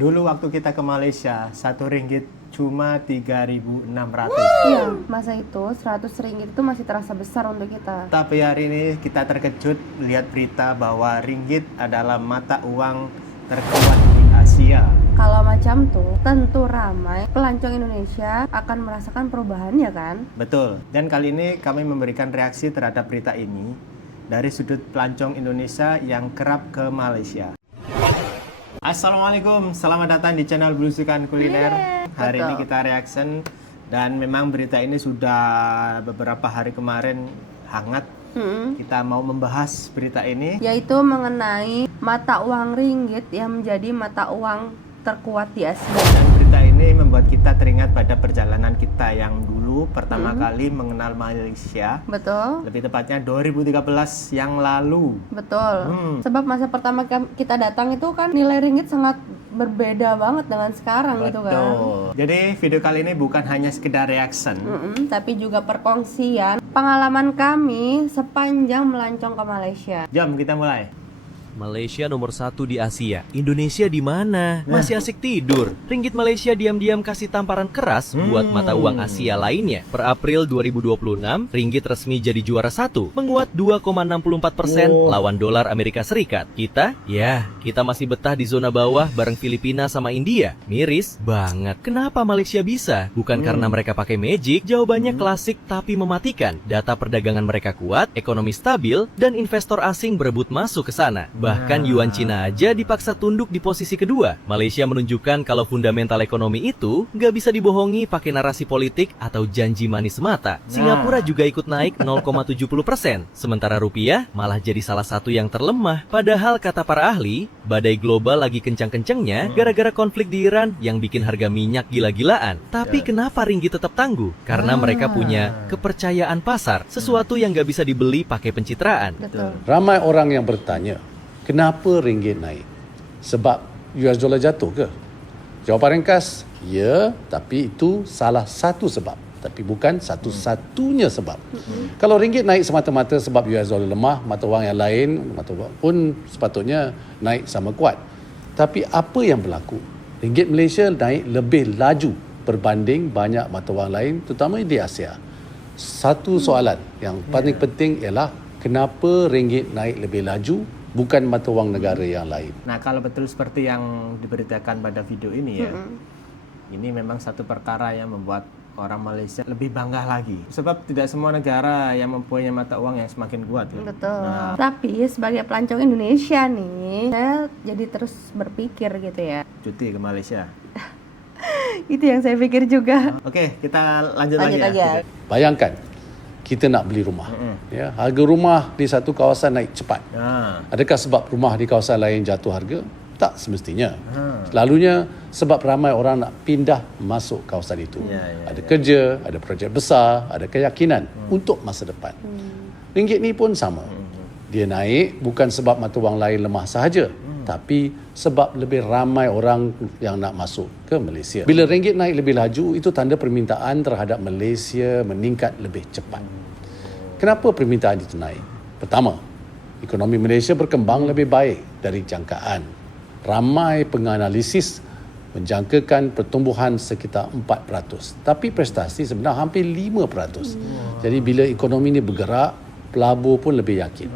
Dulu waktu kita ke Malaysia, RM1 cuma 3.600. Iya, masa itu 100 ringgit itu masih terasa besar untuk kita. Tapi hari ini kita terkejut lihat berita bahwa ringgit adalah mata uang terkuat di Asia. Kalau macam tuh, tentu ramai pelancong Indonesia akan merasakan perubahannya kan? Betul. Dan kali ini kami memberikan reaksi terhadap berita ini dari sudut pelancong Indonesia yang kerap ke Malaysia. Assalamualaikum, selamat datang di channel Belusukan Kuliner. Hari ini kita reaction dan memang berita ini sudah beberapa hari kemarin hangat. Kita mau membahas berita ini, Yaitu mengenai mata uang ringgit yang menjadi mata uang terkuat di Asia. dan berita ini membuat kita teringat pada perjalanan kita yang dulu pertama kali mengenal Malaysia. Betul? Lebih tepatnya 2013 yang lalu. Betul. Sebab masa pertama kita datang itu kan nilai ringgit sangat berbeda banget dengan sekarang gitu kan. Betul. Jadi video kali ini bukan hanya sekedar reaction. Tapi juga perkongsian pengalaman kami sepanjang melancong ke Malaysia. Jom kita mulai. Malaysia nomor 1 di Asia. Indonesia di mana? Masih asik tidur. Ringgit Malaysia diam-diam kasih tamparan keras buat mata uang Asia lainnya. Per April 2026, ringgit resmi jadi juara 1, menguat 2,64% lawan dolar Amerika Serikat. Kita masih betah di zona bawah bareng Filipina sama India. Miris banget. Kenapa Malaysia bisa? Bukan karena mereka pakai magic, jawabannya klasik tapi mematikan. Data perdagangan mereka kuat, ekonomi stabil, dan investor asing berebut masuk ke sana. Bahkan yuan Cina aja dipaksa tunduk di posisi kedua. Malaysia menunjukkan kalau fundamental ekonomi itu nggak bisa dibohongi pakai narasi politik atau janji manis semata. Singapura juga ikut naik 0,70%. Sementara rupiah malah jadi salah satu yang terlemah. Padahal kata para ahli, badai global lagi kencang-kencangnya gara-gara konflik di Iran yang bikin harga minyak gila-gilaan. Tapi kenapa ringgit tetap tangguh? Karena mereka punya kepercayaan pasar, sesuatu yang nggak bisa dibeli pakai pencitraan. Betul. Ramai orang yang bertanya, kenapa ringgit naik? Sebab US dollar jatuh ke? Jawapan ringkas, ya, tapi itu salah satu sebab. Tapi bukan satu-satunya sebab. Kalau ringgit naik semata-mata sebab US dollar lemah, mata wang yang lain mata wang pun sepatutnya naik sama kuat. Tapi apa yang berlaku? Ringgit Malaysia naik lebih laju berbanding banyak mata wang lain, terutama di Asia. Satu soalan yang paling penting ialah kenapa ringgit naik lebih laju bukan mata wang negara yang lain. Nah, kalau betul seperti yang diberitakan pada video ini ya, ini memang satu perkara yang membuat orang Malaysia lebih bangga lagi. Sebab tidak semua negara yang mempunyai mata uang yang semakin kuat. Ya. Betul. Tapi sebagai pelancong Indonesia nih, saya jadi terus berpikir gitu ya. Cuti ke Malaysia. Itu yang saya pikir juga. Oke, kita lanjut Lanjut lagi ya. aja. Bayangkan, kita nak beli rumah. Ya, harga rumah di satu kawasan naik cepat. Adakah sebab rumah di kawasan lain jatuh harga? Tak semestinya. Selalunya sebab ramai orang nak pindah masuk kawasan itu. Ada kerja, ada projek besar, ada keyakinan untuk masa depan. Ringgit ni pun sama. Dia naik bukan sebab mata wang lain lemah sahaja, tapi sebab lebih ramai orang yang nak masuk ke Malaysia. Bila ringgit naik lebih laju, itu tanda permintaan terhadap Malaysia meningkat lebih cepat. Kenapa permintaan itu naik? Pertama, ekonomi Malaysia berkembang lebih baik dari jangkaan. Ramai penganalisis menjangkakan pertumbuhan sekitar 4%. Tapi prestasi sebenarnya hampir 5%. Jadi bila ekonomi ini bergerak, pelabur pun lebih yakin.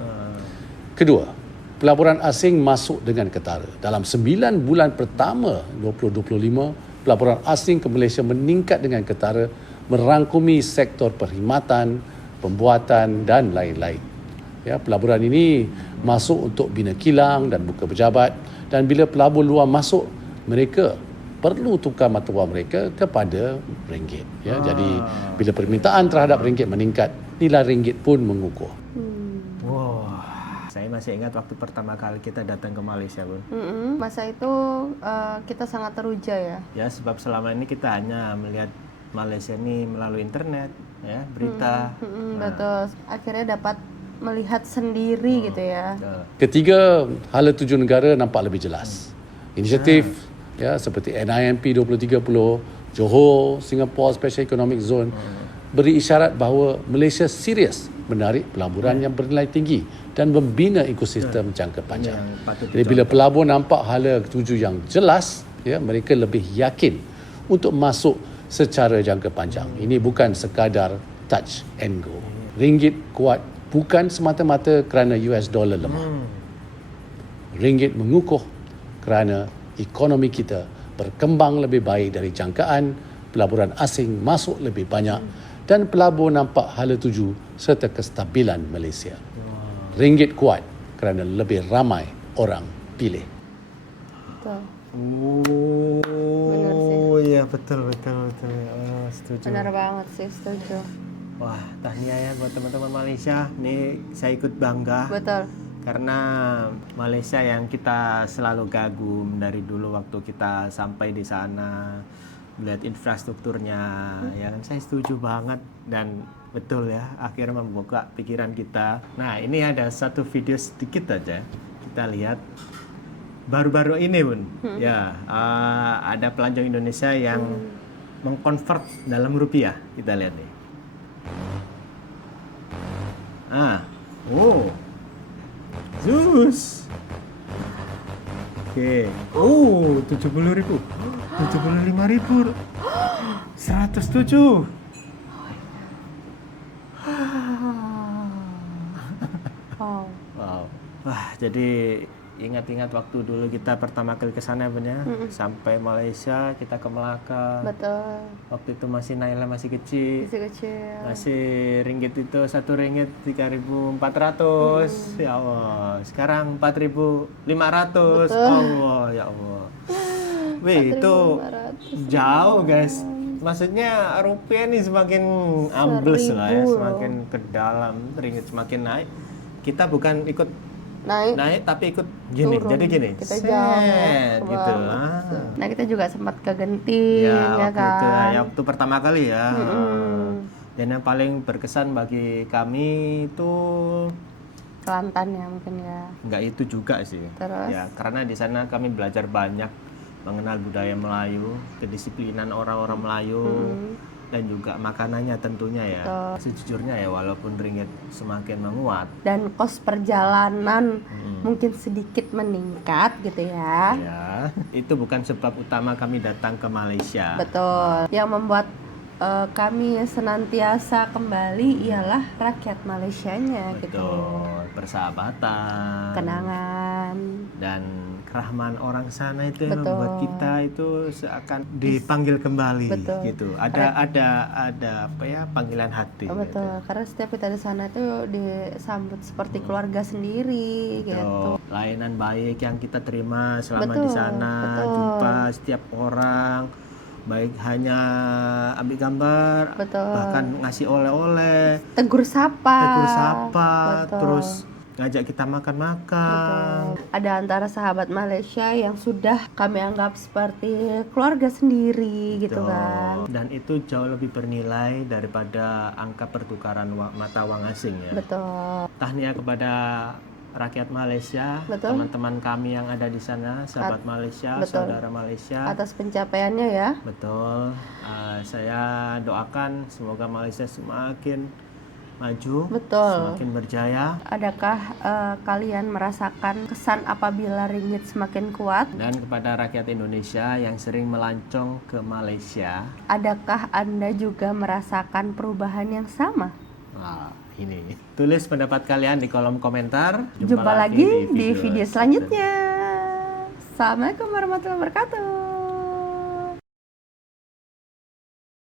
Kedua, pelaburan asing masuk dengan ketara. Dalam 9 bulan pertama 2025, pelaburan asing ke Malaysia meningkat dengan ketara, merangkumi sektor perkhidmatan, pembuatan dan lain-lain. Ya, pelaburan ini masuk untuk bina kilang dan buka pejabat, dan bila pelabur luar masuk, mereka perlu tukar mata wang mereka kepada ringgit. Ya, jadi bila permintaan terhadap ringgit meningkat, nilai ringgit pun mengukuh. Saya masih ingat waktu pertama kali kita datang ke Malaysia, Bun. Masa itu kita sangat teruja ya. Ya, sebab selama ini kita hanya melihat Malaysia ini melalui internet, ya, berita. Betul. Akhirnya dapat melihat sendiri gitu ya. Ketiga, hala tuju negara nampak lebih jelas. Inisiatif ya seperti NIMP 2030, Johor, Singapore Special Economic Zone beri isyarat bahawa Malaysia serius menarik pelaburan yang bernilai tinggi dan membina ekosistem jangka panjang. Jadi bila pelabur nampak hala tuju yang jelas, ya, mereka lebih yakin untuk masuk secara jangka panjang. Ini bukan sekadar touch and go. Ringgit kuat bukan semata-mata kerana US dollar lemah. Ringgit mengukuh kerana ekonomi kita berkembang lebih baik dari jangkaan, pelaburan asing masuk lebih banyak dan pelabur nampak hala tuju serta kestabilan Malaysia. Ringgit kuat kerana lebih ramai orang pilih. Betul. Benar sih. Oh iya, betul. Oh, setuju. Benar banget sih, setuju. Wah, tahniah ya buat teman-teman Malaysia. Nih saya ikut bangga. Betul. Karena Malaysia yang kita selalu kagum dari dulu waktu kita sampai di sana, melihat infrastrukturnya, ya kan, saya setuju banget dan betul ya, akhirnya membuka pikiran kita. Nah, ini ada satu video sedikit aja kita lihat baru-baru ini, Bun. Ya, ada pelancong Indonesia yang mengkonvert dalam rupiah. Kita lihat nih. Zeus. Oke. 70.000. 75.000. 107. Wow. Wow. Wah, jadi ingat-ingat waktu dulu kita pertama kali ke sana, bener. Sampai Malaysia, kita ke Melaka. Betul. Waktu itu masih Naila masih kecil. Masih kecil. Masih ringgit itu 1 ringgit 3.400. Ya Allah. Sekarang 4.500. Allah, ya Allah. Wih, itu 4.500. jauh, guys. Maksudnya rupiah nih semakin ambles lah ya, semakin ke dalam, ringgit semakin naik. Kita bukan ikut naik tapi ikut gini. Turun. Jadi gini. Kita set, jauh gitu. Nah, kita juga sempat ke Genting, ya waktu kan? itu ya, waktu pertama kali ya. Dan yang paling berkesan bagi kami itu Kelantan ya mungkin ya. nggak itu juga sih. Terus? Ya, karena di sana kami belajar banyak mengenal budaya Melayu, kedisiplinan orang-orang Melayu, dan juga makanannya tentunya ya. Sejujurnya ya, walaupun ringgit semakin menguat, Dan kos perjalanan mungkin sedikit meningkat gitu ya. ya, itu bukan sebab utama kami datang ke Malaysia. Betul. Yang membuat kami senantiasa kembali ialah rakyat Malaysianya gitu. Betul, persahabatan, Kenangan. dan kerahman orang sana itu yang Betul. membuat kita itu seakan dipanggil kembali. Betul. Gitu. Ada apa ya, panggilan hati. Betul. Karena setiap kita di sana tuh disambut seperti keluarga sendiri gitu. Betul. Layanan baik yang kita terima selama Betul, di sana, betul. jumpa setiap orang, baik hanya ambil gambar, Betul. bahkan ngasih oleh-oleh, Tegur sapa. Betul. terus ngajak kita makan-makan. Ada antara sahabat Malaysia yang sudah kami anggap seperti keluarga sendiri gitu Betul. kan. Dan itu jauh lebih bernilai daripada angka pertukaran mata uang asing ya. Betul. Tahniah kepada rakyat Malaysia, Betul. teman-teman kami yang ada di sana, sahabat Malaysia, betul. saudara Malaysia. Atas pencapaiannya ya. Betul. Saya doakan semoga Malaysia semakin maju, Betul. semakin berjaya. Adakah kalian merasakan kesan apabila ringgit semakin kuat? Dan kepada rakyat Indonesia yang sering melancong ke Malaysia, Adakah Anda juga merasakan perubahan yang sama? nah, ini tulis pendapat kalian di kolom komentar. Jumpa lagi di video selanjutnya. Assalamualaikum warahmatullahi wabarakatuh.